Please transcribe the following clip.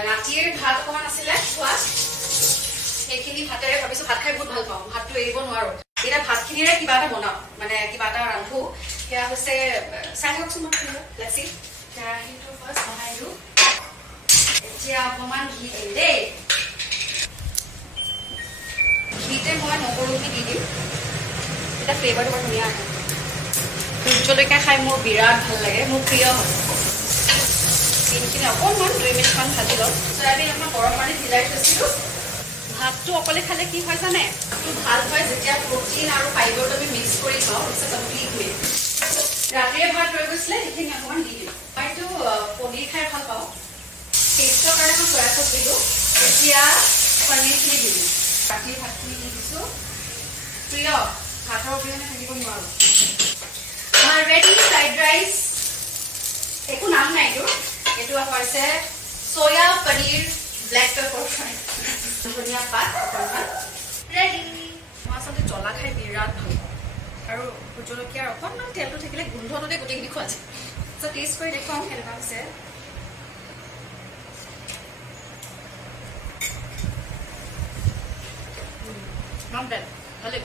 ৰাতিৰ ভাত অকমান আছিলে খোৱা সেইখিনি ভাতেৰে ভাবিছো ভাত খাই বহুত ভাল পাওঁ ভাতটো এৰিব নোৱাৰো এতিয়া ভাতখিনিৰে কিবা এটা বনাও মানে কিবা এটা ৰান্ধো সেয়া হৈছে চাই থাককচোন মই লেচি কেৰাহীটো ফাৰ্ষ্ট বহাই দিওঁ এতিয়া অকমান ঘি দিম দেই ঘিতে মই নহৰুখিনি দি দিম এটা ফ্লেভাৰটো বৰ ধুনীয়া আহে ভোট জলকীয়া খাই মোৰ বিৰাট ভাল লাগে মোৰ প্ৰিয় হয় তিনখিনি অকণমান 2 মিনিটমান ভাজি লওঁ চয়াবিন অকণমান গৰম পানীত ভিজাই থৈছিলোঁ ভাতটো অকলে খালে কি হয় জানে ভাতটো ভাল হয় যেতিয়া প্ৰটিন আৰু ফাইবাৰটো আমি মিক্স কৰি খাওঁ ইটছ এ কমপ্লিট মিল ৰাতিৰে ভাত ৰৈ গৈছিলে সেইখিনি অকণমান দি দিম মইতো পনীৰ খাই ভাল পাওঁ টেষ্টৰ কাৰণে মই চয়া চচ দিলোঁ এতিয়া পনীৰখিনি দি দিম ৰাতিৰ ভাতখিনি দি দিছোঁ প্ৰিয় ভাতৰ অবিহনে থাকিব নোৱাৰোঁ আমাৰ ৰেডি ফ্ৰাইড ৰাইচ একো নাম নাই এইটো হৈছে soya paneer black paper fry ধনিয়া পাত অকণমান ৰেডি মই আচলতে জ্বলা খাই বিৰাট ভাল পাওঁ আৰু ভোট জলকীয়াৰ অকণমান তেলটো থাকিলে গোন্ধটোতে গোটেইখিনি খোৱা যায় চ' টেষ্ট কৰি দেখুৱাওঁ কেনেকুৱা হৈছে নট বেড ভালেই